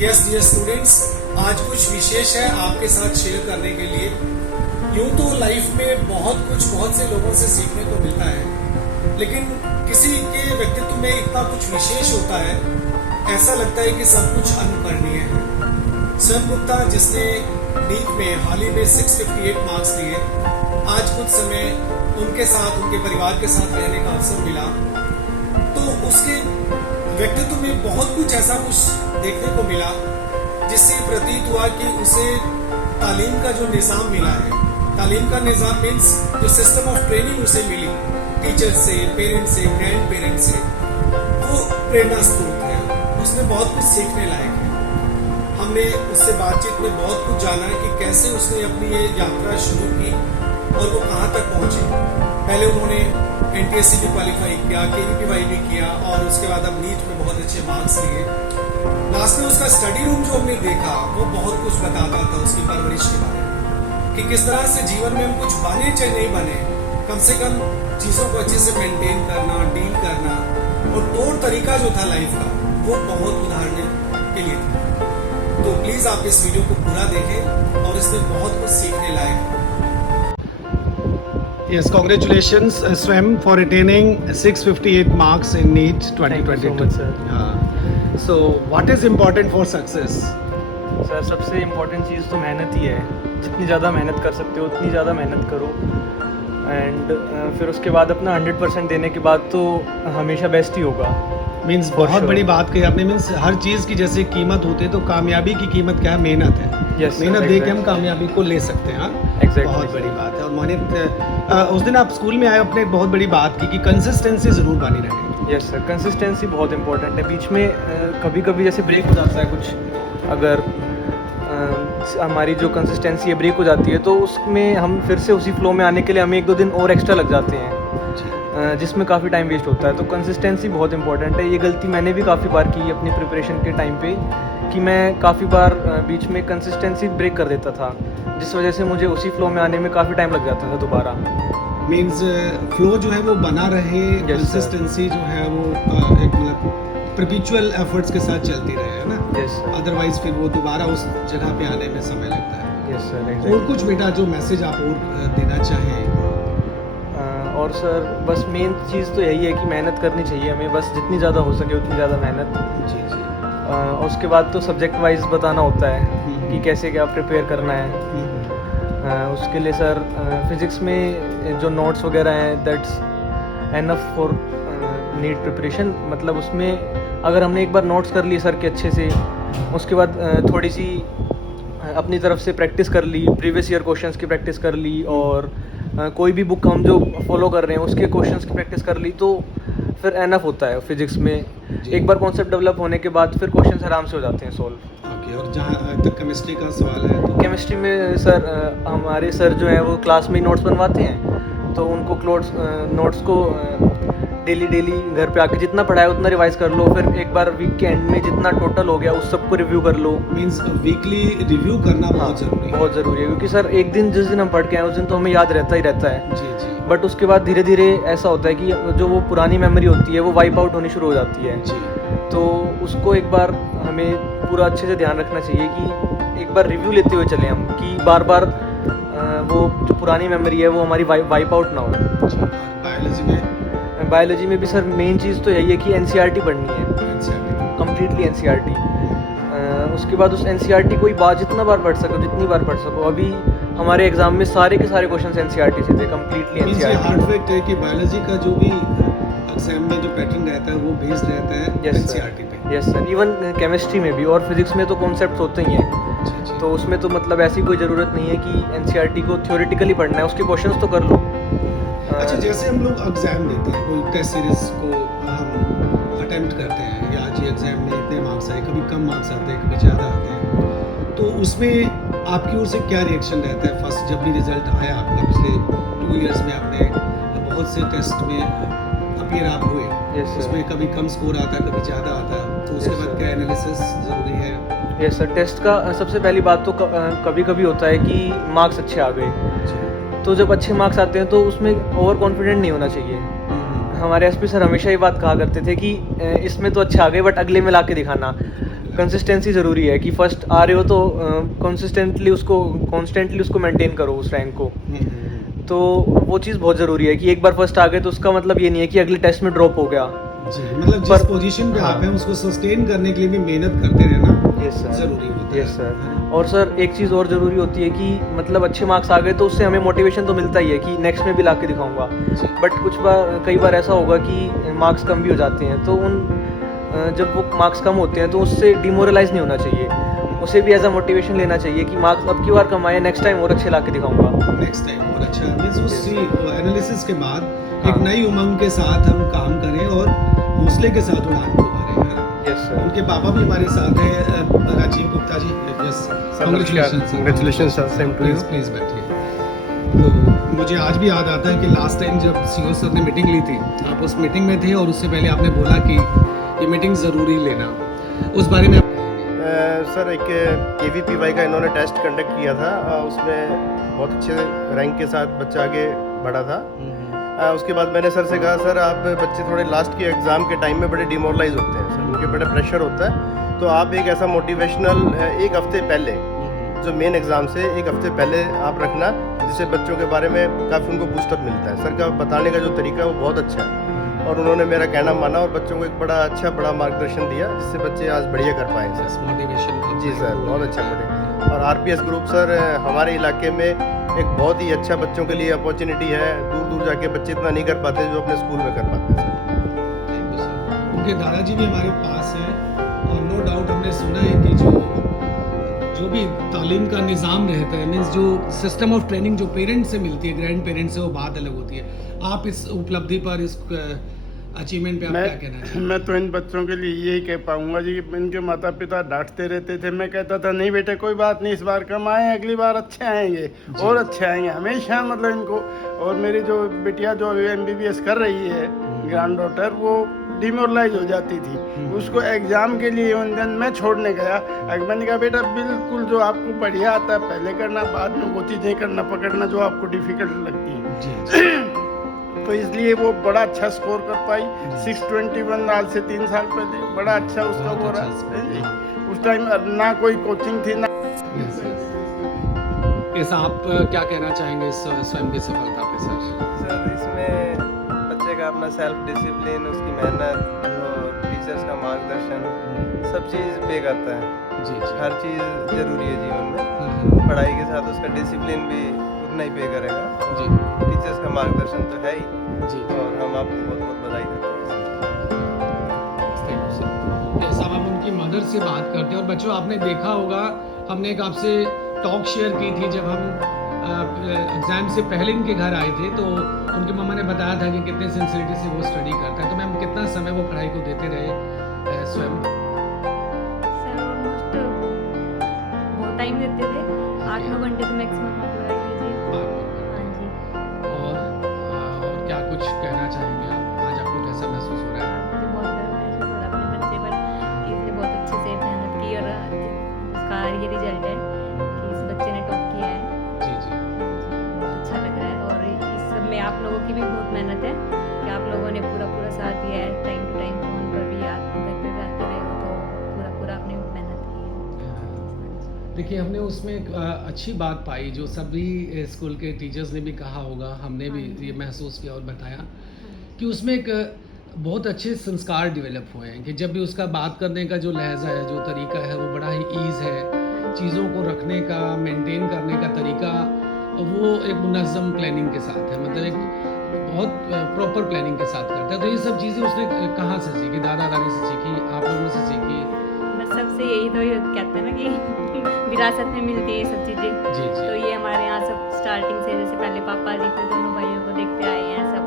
Yes dear students, आज कुछ विशेष है आपके साथ शेयर करने के लिए। यूं तो लाइफ में बहुत से लोगों से सीखने को मिलता है, लेकिन किसी के व्यक्तित्व में इतना कुछ विशेष होता है, ऐसा लगता है कि सब कुछ अनुकरणीय है। स्वयं गुप्ता, जिसने नीट में हाल ही में 658 मार्क्स लिए, आज कुछ समय उनके साथ, उनके परिवार के साथ रहने का अवसर मिला, तो उसके व्यक्तित्व में बहुत कुछ ऐसा कुछ देखने को मिला जिससे प्रतीत हुआ कि उसे तालीम का जो निज़ाम मिला है, तालीम का निज़ाम मीन्स जो सिस्टम ऑफ ट्रेनिंग उसे मिली टीचर से, पेरेंट्स से, ग्रैंड पेरेंट्स से, वो प्रेरणा स्रोत है। उसने बहुत कुछ सीखने लायक है। हमने उससे बातचीत में बहुत कुछ जाना कि कैसे उसने अपनी ये यात्रा शुरू की और वो कहाँ तक पहुँचे। पहले उन्होंने NTSC भी क्वालिफाई किया, KVPY भी किया और उसके बाद अब नीट में बहुत अच्छे मार्क्स लिए। लास्ट में उसका स्टडी रूम जो हमने देखा वो बहुत कुछ बताता था उसकी परवरिश के बारे में, कि किस तरह से जीवन में हम कुछ बने चाहे नहीं बने, कम से कम चीज़ों को अच्छे से मेंटेन करना, डील करना, और तौर तरीका जो था लाइफ का वो बहुत उदाहरण के लिए था। तो प्लीज़ आप इस वीडियो को पूरा देखें और इसमें बहुत कुछ सीखने लायक है। Yes, congratulations, Swam, for attaining 658 marks in NEET 2022. Thank you so much, sir. So, what is important for success? Sir, सबसे इम्पोर्टेंट चीज़ तो मेहनत ही है। जितनी ज़्यादा मेहनत कर सकते हो उतनी ज़्यादा मेहनत करो, एंड फिर उसके बाद अपना 100% देने के बाद तो हमेशा बेस्ट ही होगा। मीन्स बहुत बड़ी बात कही आपने। मीन्स हर चीज़ की जैसे कीमत होती है, तो कामयाबी की कीमत क्या है? मेहनत है। Yes, मेहनत sir, दे के हम exactly. कामयाबी को ले सकते हैं। हाँ, Exactly, बहुत sir. बड़ी बात है। और मोहित, उस दिन आप स्कूल में आए, अपने एक बहुत बड़ी बात की कि कंसिस्टेंसी ज़रूर बनी रहे। यस सर, कंसिस्टेंसी बहुत इंपॉर्टेंट है। बीच में कभी कभी जैसे ब्रेक हो जाता है कुछ, अगर हमारी जो कंसिस्टेंसी है ब्रेक हो जाती है, तो उसमें हम फिर से उसी फ्लो में आने के लिए हमें 1-2 दिन और एक्स्ट्रा लग जाते हैं, जिसमें काफ़ी टाइम वेस्ट होता है। तो कंसिस्टेंसी बहुत इंपॉर्टेंट है। ये गलती मैंने भी काफ़ी बार की अपनी प्रिपरेशन के टाइम पे, कि मैं काफ़ी बार बीच में कंसिस्टेंसी ब्रेक कर देता था, जिस वजह से मुझे उसी फ्लो में आने में काफ़ी टाइम लग जाता था दोबारा। मीन्स फ्लो जो है वो बना रहे, कंसिस्टेंसी जो है वो एक मतलब परपेचुअल एफर्ट्स के साथ चलती रहे, है ना? Yes sir. अदरवाइज फिर वो दोबारा उस जगह पे आने में समय लगता है। यस सर, और एग्जैक्टली। कुछ बेटा जो मैसेज आप और देना चाहें? और सर बस मेन चीज़ तो यही है कि मेहनत करनी चाहिए हमें, बस जितनी ज़्यादा हो सके उतनी ज़्यादा मेहनत। जी जी। और उसके बाद तो सब्जेक्ट वाइज बताना होता है कि कैसे क्या प्रिपेयर करना है। उसके लिए सर फिज़िक्स में जो नोट्स वगैरह हैं, that's enough for NEET preparation. मतलब उसमें अगर हमने एक बार नोट्स कर लिए सर के अच्छे से, उसके बाद थोड़ी सी अपनी तरफ से प्रैक्टिस कर ली, प्रीवियस ईयर क्वेश्चंस की प्रैक्टिस कर ली, और कोई भी बुक हम जो फॉलो कर रहे हैं उसके क्वेश्चंस की प्रैक्टिस कर ली, तो फिर एनफ होता है फिज़िक्स में। एक बार कॉन्सेप्ट डेवलप होने के बाद फिर क्वेश्चंस आराम से हो जाते हैं सॉल्व। ओके, और जहाँ तक केमिस्ट्री का सवाल है, तो केमिस्ट्री में सर हमारे सर जो है वो क्लास में ही नोट्स बनवाते हैं, तो उनको नोट्स को डेली घर पे आके जितना पढ़ाया उतना रिवाइज कर लो, फिर एक बार वीक के एंड में जितना टोटल हो गया उस सबको रिव्यू कर लो। मीन्स वीकली रिव्यू करना बहुत ज़रूरी है। बहुत ज़रूरी है, क्योंकि सर एक दिन जिस दिन हम पढ़ के आए उस दिन तो हमें याद रहता ही रहता है, जी जी बट उसके बाद धीरे धीरे ऐसा होता है कि जो वो पुरानी मेमोरी होती है वो वाइप आउट होनी शुरू हो जाती है। जी। तो उसको एक बार हमें पूरा अच्छे से ध्यान रखना चाहिए कि एक बार रिव्यू लेते हुए चलें हम, कि बार बार वो जो पुरानी मेमोरी है वो हमारी वाइप आउट ना हो। बायोलॉजी में भी सर मेन चीज़ तो यही है कि NCERT पढ़नी है, कम्प्लीटली NCERT। उसके बाद उस NCERT को ही जितना बार पढ़ सको, जितनी बार पढ़ सको। अभी हमारे एग्जाम में सारे के सारे क्वेश्चन NCERT से थे, कम्प्लीटली NCERT। हार्ड फैक्ट है कि बायोलॉजी का जो भी एग्जाम में जो पैटर्न रहता है वो बेस्ड रहता है NCERT पे। यस सर, इवन केमिस्ट्री में भी और फिजिक्स में तो कॉन्सेप्ट होते ही हैं, तो उसमें तो मतलब ऐसी कोई ज़रूरत नहीं है कि NCERT को थ्योरेटिकली पढ़ना है, उसके क्वेश्चंस तो कर लो। अच्छा, जैसे हम लोग एग्जाम देते हैं, कोई टेस्ट सीरीज को हम अटेम्प्ट करते हैं, या आज एग्जाम में इतने मार्क्स आए, कभी कम मार्क्स आते हैं, कभी ज़्यादा आते हैं, तो उसमें आपकी ओर से क्या रिएक्शन रहता है? फर्स्ट जब भी रिजल्ट आया आपका, पिछले 2 इयर्स में आपने बहुत से टेस्ट में अपीयर आप हुए, उसमें कभी कम स्कोर आता, कभी ज़्यादा आता, तो उसके बाद क्या एनालिसिस ज़रूरी है? यस सर, टेस्ट का सबसे पहली बात तो कभी कभी होता है कि मार्क्स अच्छे आ गए, तो जब अच्छे मार्क्स आते हैं तो उसमें ओवर कॉन्फिडेंट नहीं होना चाहिए। हमारे SP सर हमेशा ये बात कहा करते थे कि इसमें तो अच्छे आ गए बट अगले में ला के दिखाना। कंसिस्टेंसी ज़रूरी है कि फर्स्ट आ रहे हो तो कॉन्सिस्टेंटली उसको मेंटेन करो उस रैंक को। तो वो चीज़ बहुत ज़रूरी है कि एक बार फर्स्ट आ गए तो उसका मतलब ये नहीं है कि अगले टेस्ट में ड्रॉप हो गया। जी, मतलब जिस पोजीशन पे आप हैं उसको सस्टेन करने के लिए भी मेहनत करते रहना यस सर, जरूरी होता है। Yes sir. और सर एक चीज़ और ज़रूरी होती है कि मतलब अच्छे मार्क्स आ गए तो उससे हमें मोटिवेशन तो मिलता ही है कि नेक्स्ट में भी ला के दिखाऊंगा। जी। बट कई बार ऐसा होगा कि मार्क्स कम भी हो जाते हैं, तो जब वो मार्क्स कम होते हैं तो उससे डिमोरलाइज नहीं होना चाहिए, उसे भी एज अ मोटिवेशन लेना चाहिए कि मार्क्स अब की बार कम आए, नेक्स्ट टाइम और अच्छे ला के दिखाऊंगा। नेक्स्ट टाइम और अच्छा मींस उस एनालिसिस के बाद हाँ। एक नई उमंग के साथ हम काम करें और हौसले के साथ उड़ान को भरें। Yes sir. उनके पापा भी हमारे साथ हैं, Rajeev Gupta ji. Yes, Congratulations sir, same to you. Please बैठिए। तो मुझे आज भी याद आता है कि लास्ट टाइम जब सीओ सर ने मीटिंग ली थी, आप उस मीटिंग में थे और उससे पहले आपने बोला कि ये मीटिंग ज़रूरी लेना, उस बारे में सर एक KVPY का इन्होंने टेस्ट कंडक्ट किया था, उसमें बहुत अच्छे रैंक के साथ बच्चा आगे बढ़ा था। उसके बाद मैंने सर से कहा, सर आप बच्चे थोड़े लास्ट के एग्ज़ाम के टाइम में बड़े डिमोरलाइज होते हैं सर, उनके बड़ा प्रेशर होता है, तो आप एक ऐसा मोटिवेशनल एक हफ्ते पहले जो मेन एग्ज़ाम से एक हफ्ते पहले आप रखना, जिससे बच्चों के बारे में काफ़ी उनको बूस्टअप मिलता है। सर का बताने का जो तरीका है वो बहुत अच्छा है और उन्होंने मेरा कहना माना और बच्चों को एक बड़ा मार्गदर्शन दिया, जिससे बच्चे आज बढ़िया कर पाए सर। मोटिवेशन। जी सर, बहुत अच्छा मोटिवेशन। और RPS ग्रुप सर हमारे इलाके में एक बहुत ही अच्छा बच्चों के लिए अपॉर्चुनिटी है, दूर दूर जाके बच्चे इतना नहीं कर पाते जो अपने स्कूल में कर पाते हैं सर। उनके दादाजी भी हमारे पास हैं और नो डाउट हमने सुना है कि जो भी तालीम का निज़ाम रहता है, मीन्स जो सिस्टम ऑफ ट्रेनिंग जो पेरेंट्स से मिलती है, ग्रैंड पेरेंट्स से, वो बात अलग होती है। आप इस उपलब्धि पर, इस अचीवमेंट पे आप क्या कहना चाहेंगे? मैं तो इन बच्चों के लिए यही कह पाऊंगा जी, इनके माता पिता डांटते रहते थे, मैं कहता था नहीं बेटे कोई बात नहीं, इस बार कम आए, अगली बार अच्छे आएंगे और अच्छे आएंगे हमेशा, मतलब इनको। और मेरी जो बिटिया जो MBBS कर रही है, ग्रैंड डॉटर, वो डिमोरलाइज हो जाती थी, उसको एग्जाम के लिए उन दिन मैं छोड़ने गया, मैंने कहा बेटा बिल्कुल जो आपको बढ़िया आता है पहले करना, बाद में वो चीज़ें करना पकड़ना जो आपको डिफिकल्ट लगती हैं। तो इसलिए वो बड़ा अच्छा स्कोर कर पाई, 621 आज से 3 साल पहले, बड़ा अच्छा उसका वो रहा। उस टाइम ना कोई कोचिंग थी ना। ऐसा आप क्या कहना चाहेंगे इस स्वयं की सफलता पे सर? इसमें बच्चे का अपना सेल्फ डिसिप्लिन, उसकी मेहनत और टीचर्स का मार्गदर्शन सब चीज़ पे करता है। जी हर चीज़ ज़रूरी है जीवन में, पढ़ाई के साथ उसका डिसिप्लिन भी उतना ही पे करेगा। जी। टीचर्स का मार्गदर्शन तो है ही जी। और हम आपको बहुत बहुत बधाई देते हैं। साहब आप उनकी मदर से बात करते हैं और बच्चों आपने देखा होगा, हमने एक आपसे टॉक शेयर की थी जब हम एग्जाम से पहले इनके घर आए थे, तो उनकी मम्मा ने बताया था कि कितने सिंसियरिटी से वो स्टडी करता है। तो मैम कितना समय वो पढ़ाई को देते रहे स्वयं? सर ऑलमोस्ट बहुत टाइम देते थे, 8-9 घंटे तो मैक्सिमम आप लगा लीजिए। हाँ जी। और क्या कुछ कहना चाहेंगे आप? आज आपको कैसा महसूस हो रहा है? मुझे बहुत गर्व महसूस हो रहा है अपने बच्चे पर कि इसने बहुत अच्छे से मेहनत की और उसका ये रिजल्ट है कि इस बच्चे ने टॉप किया है। जी जी। बहुत अच्छा लग रहा है और इस सब में आप लोगों की भी बहुत मेहनत है कि आप लोगों ने पूरा साथ दिया है, टाइम टू टाइम फोन पर भी घर पे भी आते रहे हो, तो पूरा आपने मेहनत की है। देखिए हमने उसमें एक अच्छी बात पाई जो सभी स्कूल के टीचर्स ने भी कहा होगा, हमने भी ये महसूस किया और बताया कि उसमें एक बहुत अच्छे संस्कार डेवलप हुए हैं कि जब भी उसका बात करने का जो लहजा है, जो तरीका है, वो बड़ा ही ईज़ है, चीज़ों को रखने का, मेंटेन करने का तरीका वो एक मुनज़्ज़म प्लानिंग के साथ है, मतलब एक बहुत प्रॉपर प्लानिंग के साथ करता है। तो ये सब चीज़ें उसने कहाँ से सीखी? दादा दादी से सीखी, आप लोगों से सीखी? बस सबसे यही तो ये कहते हैं ना कि विरासत में मिलती है ये सब चीज़ें। जी जी तो ये हमारे यहाँ सब स्टार्टिंग से, जैसे पहले पापा जी थे, दोनों भाइयों को देखते आए हैं सब,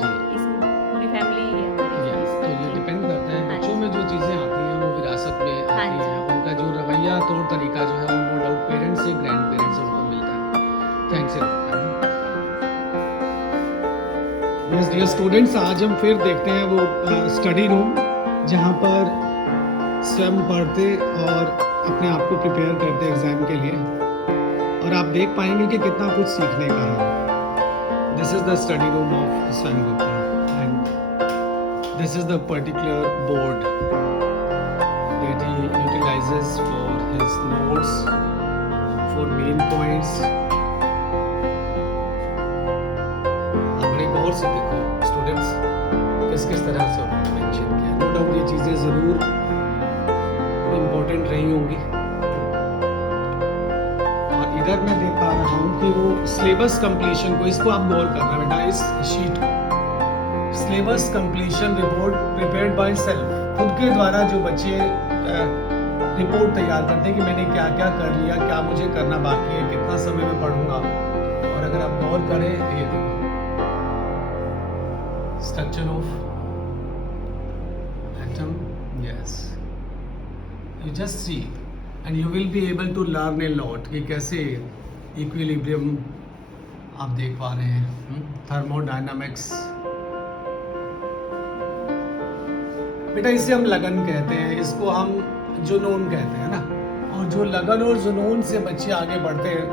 जी। इस पूरी फैमिली ही है हमारी। यस, तो ये डिपेंड करता है हाँ बच्चों में जो चीज़ें आती हैं वो विरासत में हाँ आती जी। हैं, उनका जो रवैया तौर तरीका जो है वो नो डाउट पेरेंट्स से, ग्रैंड पेरेंट्स से उनको मिलता है। थैंक्स यस डियर स्टूडेंट्स, आज हम फिर देखते हैं वो स्टडी रूम जहाँ पर स्वयं पढ़ते और अपने आप को प्रिपेयर करते एग्जाम के लिए, और आप देख पाएंगे कि कितना कुछ सीखने का है। This is the study room of Swayam Gupta and this is the particular board that he utilized quizzes, for his notes, for main points. आप बड़े गौर से देखो स्टूडेंट्स किस तरह से उन्होंने मेंशन किया। नो डाउट ये चीज़ें ज़रूर इम्पोर्टेंट रही होंगी। और इधर मैं देख पा रहा हूँ कि वो सिलेबस कंप्लीशन को, इसको आप गौर करना बेटा, इस शीट को, syllabus completion report prepared by self, खुद के द्वारा जो बच्चे रिपोर्ट तैयार करते हैं कि मैंने क्या क्या कर लिया, क्या मुझे करना बाकी है, कितना समय में पढ़ूंगा। और अगर आप गौर करें तो ये देखो structure of atom, yes, you just see and you will be able to learn a lot कि कैसे इक्विलिब्रियम आप देख पा रहे हैं, थर्मोडायनामिक्स। बेटा इसे हम लगन कहते हैं, इसको हम जुनून कहते हैं ना। और जो लगन और जुनून से बच्चे आगे बढ़ते हैं,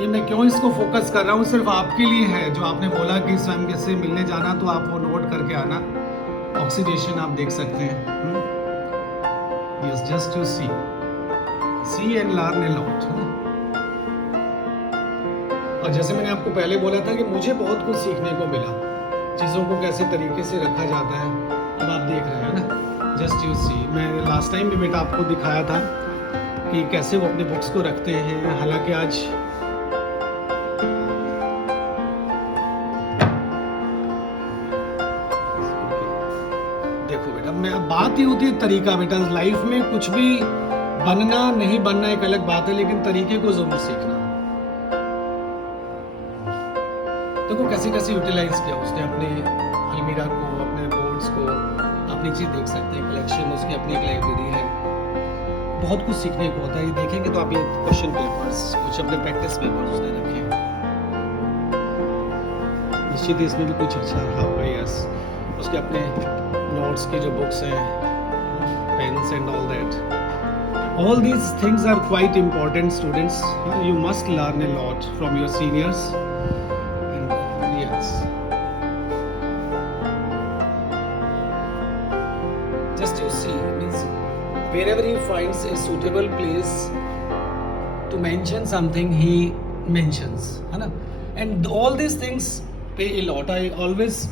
ये मैं क्यों इसको फोकस कर रहा हूँ, सिर्फ आपके लिए है। जो आपने बोला कि स्वयं किससे मिलने जाना, तो आप वो नोट करके आना। ऑक्सीडेशन आप देख सकते हैं, yes, just to see and learn a lot. और जैसे मैंने आपको पहले बोला था कि मुझे बहुत कुछ सीखने को मिला, चीज़ों को कैसे तरीके से रखा जाता है। अब आप देख रहे हैं ना, जस्ट यू सी। मैं लास्ट टाइम भी बेटा आपको दिखाया था कि कैसे वो अपने बुक्स को रखते हैं। हालांकि आज देखो बेटा, मैं बात ही होती है तरीका। बेटा लाइफ में कुछ भी बनना नहीं बनना एक अलग बात है, लेकिन तरीके को जरूर सीखना। देखो कैसे कैसे यूटिलाइज किया उसने अपने अलमीरा को, अपने बोर्ड्स को। आप नीचे देख सकते हैं कलेक्शन, उसकी अपनी एक लाइब्रेरी है। बहुत कुछ सीखने को होता है। ये देखेंगे तो आप ये क्वेश्चन पेपर्स, कुछ अपने प्रैक्टिस पेपर्स उसने रखे हैं। निश्चित ही इसमें भी कुछ अच्छा रहा होगा, यस। उसके अपने नोट्स की जो बुक्स हैं, pens and all that, all these things are quite important, students. You must learn a lot from your seniors. And yes, just you see, means wherever he finds a suitable place to mention something, he mentions, है ना? And all these things pay a lot. I always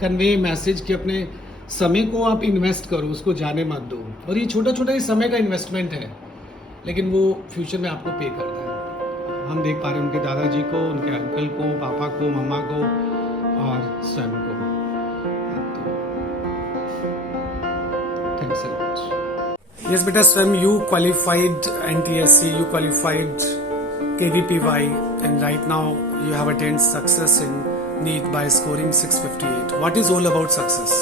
convey a message कि अपने समय को आप invest करो, उसको जाने मत दो। और ये छोटा छोटा ही समय का इन्वेस्टमेंट है, लेकिन वो फ्यूचर में आपको पे करता है। हम देख पा रहे हैं उनके दादाजी को, उनके अंकल को, पापा को, मम्मा को और स्वयं को। Thanks a lot. Yes, beta, Swam, you qualified NTSC, you qualified KVPY, and right now you have attained success in NEET by scoring 658. What is all about success?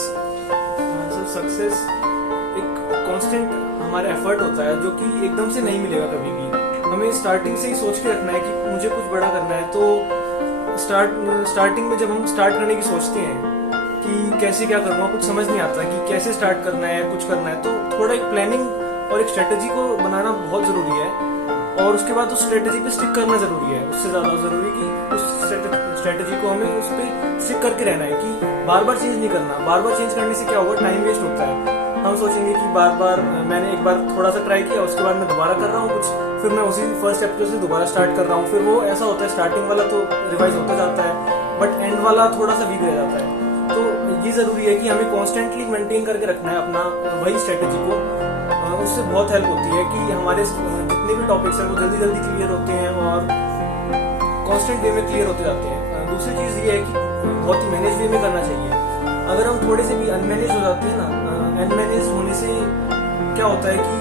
Success एक कांस्टेंट हमारा effort होता है, जो कि एकदम से नहीं मिलेगा कभी भी। हमें स्टार्टिंग से ही सोच के रखना है कि मुझे कुछ बड़ा करना है। तो स्टार्टिंग में जब हम स्टार्ट करने की सोचते हैं कि कैसे क्या करूँगा, कुछ समझ नहीं आता कि कैसे स्टार्ट करना है, कुछ करना है, तो थोड़ा एक प्लानिंग और एक स्ट्रेटेजी को बनाना बहुत ज़रूरी है। और उसके बाद उस स्ट्रेटेजी पे स्टिक करना ज़रूरी है। उससे ज़्यादा ज़रूरी कि उस स्ट्रेटेजी को हमें उस पर स्टिक करके रहना है, कि बार बार चेंज नहीं करना। बार बार चेंज करने से क्या होगा, टाइम वेस्ट होता है। हम सोचेंगे कि बार बार मैंने एक बार थोड़ा सा ट्राई किया, उसके बाद मैं दोबारा कर रहा हूँ कुछ, फिर मैं उसी फर्स्ट चैप्टर से दोबारा स्टार्ट कर रहा हूँ। फिर वो ऐसा होता है, स्टार्टिंग वाला तो रिवाइज होता जाता है, बट एंड वाला थोड़ा सा वीक रह जाता है। तो ये ज़रूरी है कि हमें कॉन्स्टेंटली मेंटेन करके रखना है अपना वही स्ट्रेटेजी को। उससे बहुत हेल्प होती है कि हमारे जितने भी टॉपिक्स हैं वो जल्दी जल्दी क्लियर होते हैं और कांस्टेंट वे में क्लियर होते जाते हैं। दूसरी चीज़ ये है कि बहुत ही मैनेज वे में करना चाहिए। अगर हम थोड़े से भी अनमैनेज हो जाते हैं ना, अनमैनेज होने से क्या होता है कि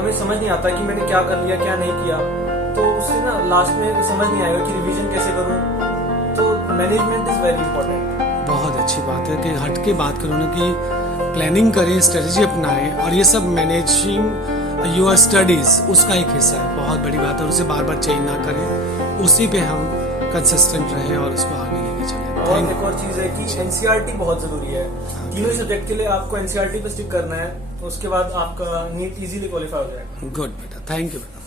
हमें समझ नहीं आता कि मैंने क्या कर लिया, क्या नहीं किया। तो उससे ना लास्ट में समझ नहीं आएगा कि रिवीजन कैसे करूँ। तो मैनेजमेंट इज़ वेरी इंपॉर्टेंट। बहुत अच्छी बात है कि हट के बात करो ना, कि प्लानिंग करें, स्ट्रेटजी अपनाएं, और ये सब मैनेजिंग योर स्टडीज उसका एक हिस्सा है। बहुत बड़ी बात है, उसे बार बार चेंज ना करें, उसी पे हम कंसिस्टेंट रहें और उसको आगे लेके चलें। और एक और चीज़ है कि एनसीईआरटी बहुत ज़रूरी है। तीनों सब्जेक्ट के लिए आपको एनसीईआरटी पे स्टिक करना है, उसके बाद आपका नीट इजीली क्वालिफाई हो जाएगा। गुड बेटा, थैंक यू बेटा।